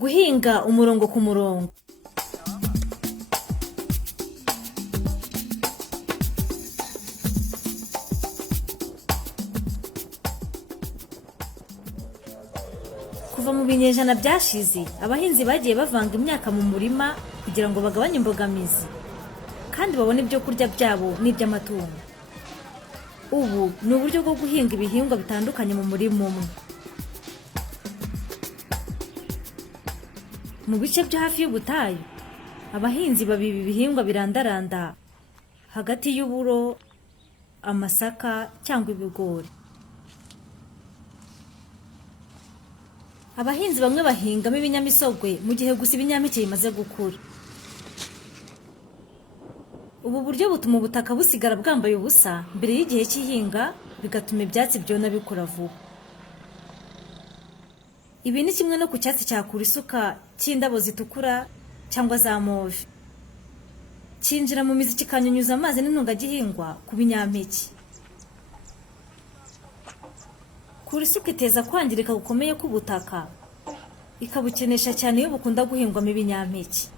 Guhinga umurongo ku murongo. Kuva mu binyejana byashize, abahinzi bagiye bavanga imyaka mu murima kugira ngo bagabanye imbogamizi kandi babone ibyo kurya byabo n'iby'amatungo. Ubu ni uburyo bwo guhinga ibihingwa bitandukanye mu murima umwe. Mu bice byo hafi y'ubutayu, abahinzi babiba ibihingwa birandaranda hagati y'uburo, amasaka cyangwa ibigori. Abahinzi bamwe bahingamo ibinyamisogwe mu gihe gusa ibinyampeke bimaze gukura. Ubu buryo butuma ubutaka busigara bwambaye ubusa mbere y'igihe cy'ihinga, bigatuma ibyatsi byona bikura vuba. Ibi ni kimwe no ku cyatsi cyakura isuka cy'indabo zitukura cyangwa za move. Cyinjira mu mizi kikanyunyuza amazi n'intungagihingwa ku binyampeke. Kura isuka iteza kwangirika gukomeye k'ubutaka, ikabukenesha cyane iyo bukunda guhingwamo ibinyampeke.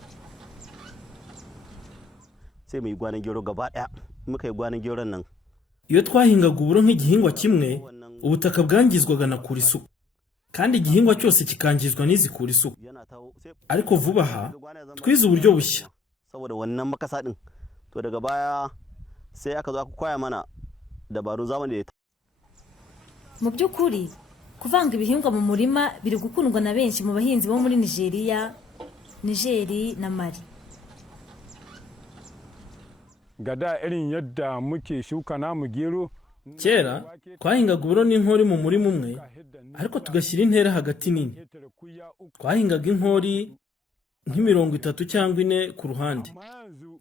Iyo twahingaga uburo nk'igihingwa kimwe, ubutaka bwangizwaga na kura isuka, kandi igihingwa cyose kikangizwa n'izi kura isuka. Ariko vuba aha twize uburyo bushya. Mu by'ukuri, kuvanga ibihingwa mu murima biri gukundwa na benshi mu bahinzi bo muri Nigeria, Nigeri na Mali. Gada irin yadda muke shuka namu gero. Kera twahingaga uburo n'inkori mu murima umwe, ariko tugashyira intera hagati nini. Twahingaga inkori nk'30 cyangwa 4 ku ruhande.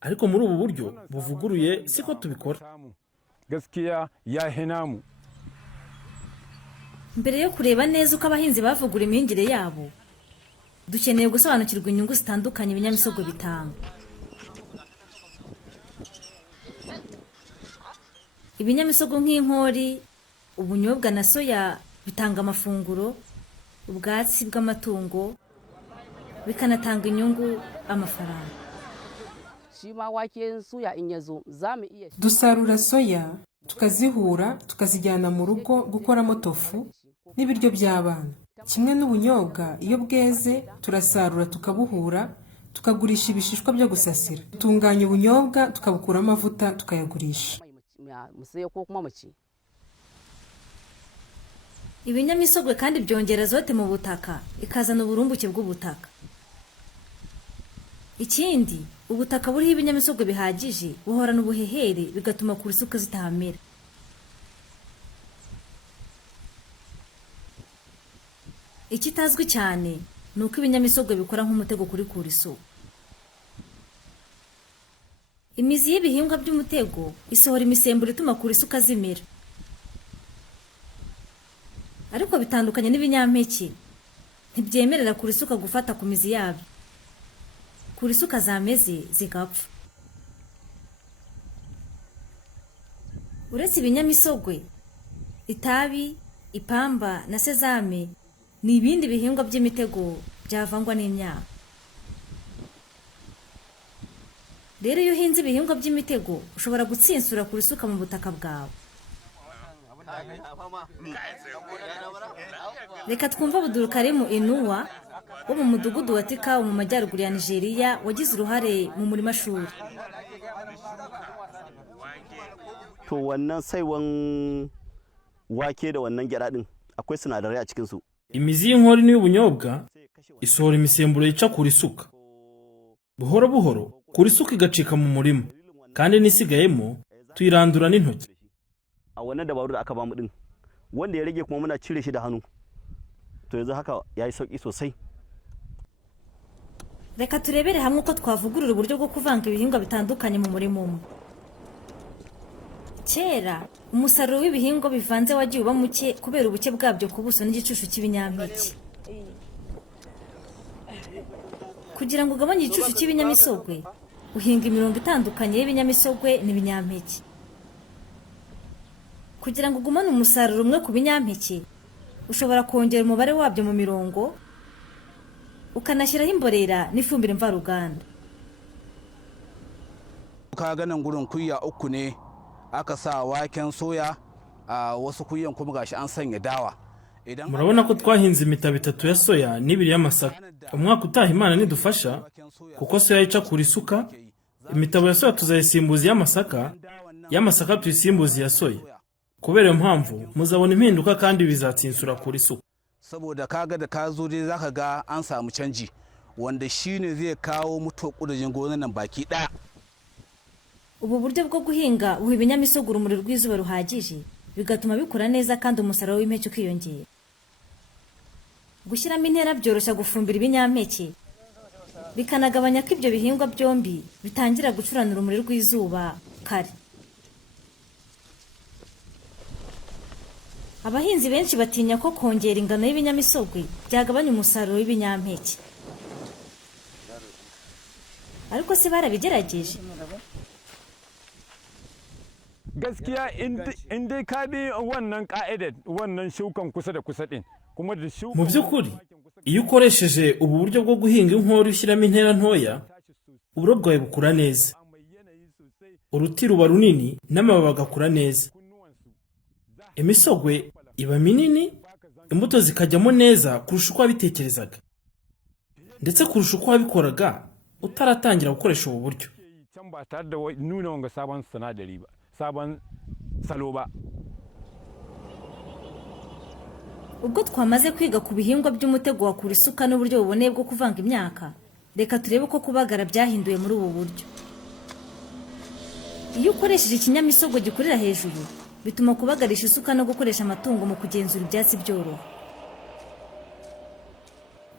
Ariko muri ubu buryo buvuguruye siko tubikora. Gaskiya ya henamu. Mbere yo kureba neza uko abahinzi bavugura imihingire yabo, dukeneye gusobanukirwa inyungu zitandukanye ibinyamisogwe bitanga. Ibinyamisogwe nk'inkori, ubunyobwa na soya bitanga amafunguro, ubwatsi bw'amatungo, bikanatanga inyungu, amafaranga. Dusarura soya, tukazihura, tukazijyana mu rugo gukoramo tofu n'ibiryo by'abana. Kimwe n'ubunyobwa, iyo bweze turasarura tukabuhura, tukagurisha ibishishwa byo gusasira. Tunganya ubunyobwa, tukabukuramo amavuta, tukayagurisha. Ibinyamisogwe kandi byongera azote mu butaka, ikazana uburumbuke bw'ubutaka. Ikindi, ubutaka buriho ibinyamisogwe bihagije buhorana ubuhehere, bigatuma kura isuka zitahamera. Ikitazwi cyane ni uko ibinyamisogwe bikora nk'umutego kuri kura isuka. Imizi y'ibihingwa by'umutego isohora imisemburo ituma kura isuka zimera. Ariko bitandukanye n'ibinyampeke, ntibyemerera kura isuka gufata ku mizi yabyo. Kura isuka zameze zigapfa. Uretse ibinyamisogwe, itabi, ipamba na sezame ni ibindi bihingwa by'imitego byavangwa n'imyaka. Rero iyo uhinze ibihingwa by'imitego, ushobora gutsinsura kura isuka mu butaka bwawe. Reka twumva Abdulkarim Inuwa wo mu mudugudu wa Tika mu majyaruguru ya Nigeria wagize uruhare mu murima shuri. To wannan saiwan wake da wannan gyada din akwai sinadarai a cikin su. Imizi y'inkori n'iy'ubunyobwa isohora imisemburo yica kura isuka. Buhoro buhoro kura isuka igacika mu murima, kandi nisigayemo tuyirandura n'intoki. A wannan dabaru da aka ba mu din, wanda ya rage kuma muna cire shi da hannu. To yanzu haka yayi sauki sosai. Reka turebere hamwe uko twavugurura uburyo bwo kuvanga ibihingwa bitandukanye mu murima umwe. Kera, umusaruro w'ibihingwa bivanze wagiye uba muke kubera ubuke bwabyo ku buso n'igicushu cy'ibinyampeke. kugira ngo ugabanye igicucu cy'ibinyamisogwe uhinga imirongo itandukanye y'ibinyamisogwe n'ibinyampeke. Kugira ngo ugumane umusaruro umwe ku binyampeke ushobora kongera umubare wabyo mu mirongo ukanashyiraho imborera n'ifumbire mvaruganda. Kaga nan gurin kuya uku ne aka sa waken soya, a wasu kuyan kuma gashi an sanya dawa. Murabona ko twahinze imitabo 3 ya soya n'ibiri y'amasaka. Umwaka utaha Imana nidufasha kuko soya yica kuri isuka, imitabo ya soya tuzayisimbuza y'amasaka tuyisimbuza ya soya. Kubera iyo mpamvu muzabona impinduka kandi bizatsinsura kuri isuka. Saboda kaga da ka zo dai zaka ga an samu canji wanda shine zai kawo mutu kudajin gonan nan baki daya. Ubu buryo bwo guhinga buha ibinyamisogwe urumuri rw'izuba ruhagije bigatuma bikura neza kandi umusaruro w'impeke ukiyongera. Gushyiramo intera byoroshya gufumbira ibinyampeke bikanagabanya ko ibyo bihingwa byombi bitangira gucurana urumuri rw'izuba kare. Abahinzi benshi batinya ko kongera ingano y'ibinyamisogwe byagabanya umusaruro w'ibinyampeke. Ariko se barabigerageje? Gaskiya in dai ka bi wannan ka'idar wannan shukan kusa da kusa din kuma da shukan Mu by'ukuri iyo ukoresheje ubu buryo bwo guhinga inkori ushyiramo intera ntoya uburo bwawe bukura neza, uruti ruba runini n'amababi agakura neza, imisogwe iba minini, imbuto zikajyamo neza kurusha uko wabitekerezaga ndetse kurusha uko wabikoraga utaratangira gukoresha ubu buryo. can ba tare da nuna wanga sabon sinadari ba, sabon salo ba. Ubwo twamaze kwiga ku bihingwa by'umutego wa kuri isuka n'uburyo buboneye bwo kuvanga imyaka, reka turebe ko kubagara byahinduye muri ubu buryo. Iyo ukoresheje ikinyamisogwe gikurira hejuru bituma kubagarisha isuka no gukoresha amatungo mu kugenzura ibyatsi byoroha.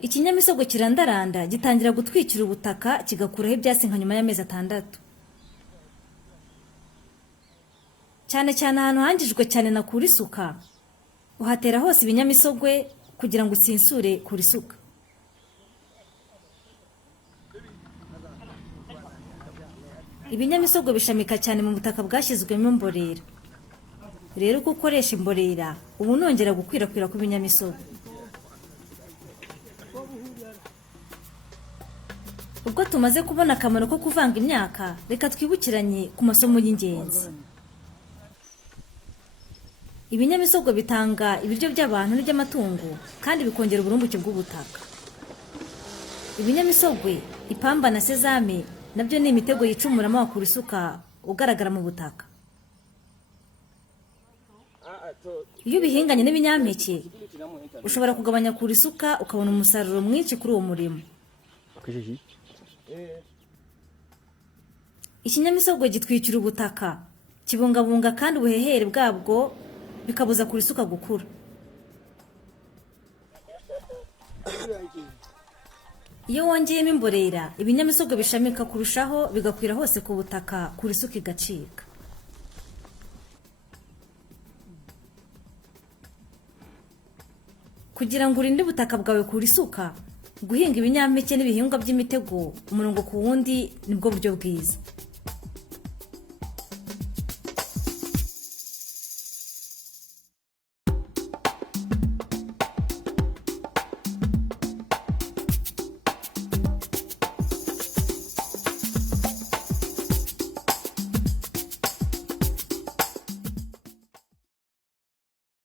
Ikinyamisogwe kirandaranda gitangira gutwikira ubutaka kigakuraho ibyatsi nka nyuma y'amezi 6. Cyane cyane ahantu hangijwe cyane na kuri isuka uhatera hose ibinyamisogwe kugira ngo utsinsure kuri isuka. Ibinyamisogwe bishamika cyane mu butaka bwashyizwemo imborera. Rero uko ukoresha imborera ubu nongera gukwirakwira ku binyamisogwe. Ubwo tumaze kubona akamaro ko kuvanga imyaka, reka twibukiranye ku masomo y'ingenzi. Ibinyamisogwe bitanga ibiryo by'abantu n'iby'amatungo kandi bikongera uburumbuke bw'ubutaka. Ibinyamisogwe, ipamba na sezame nabyo ni imitego yicumuramo wakura isuka ugaragara mu butaka. Iyo ubihinganye n'ibinyampeke ushobora kugabanya kura isuka ukabona umusaruro mwinshi kuri uwo murimo. Ikinyamisogwe gitwikira ubutaka, kibungabunga kandi ubuhehere bwabwo bikabuza kuri isuka gukura. Iyo wongeyemo imborera, ibinyamisogwe bishamika kurushaho bigakwira hose ku butaka kuri isuka igacika. Kugira ngo urinde ubutaka bwawe kuri isuka, guhinga ibinyampeke n'ibihingwa by'imitego umurongo ku wundi nibwo buryo bwiza.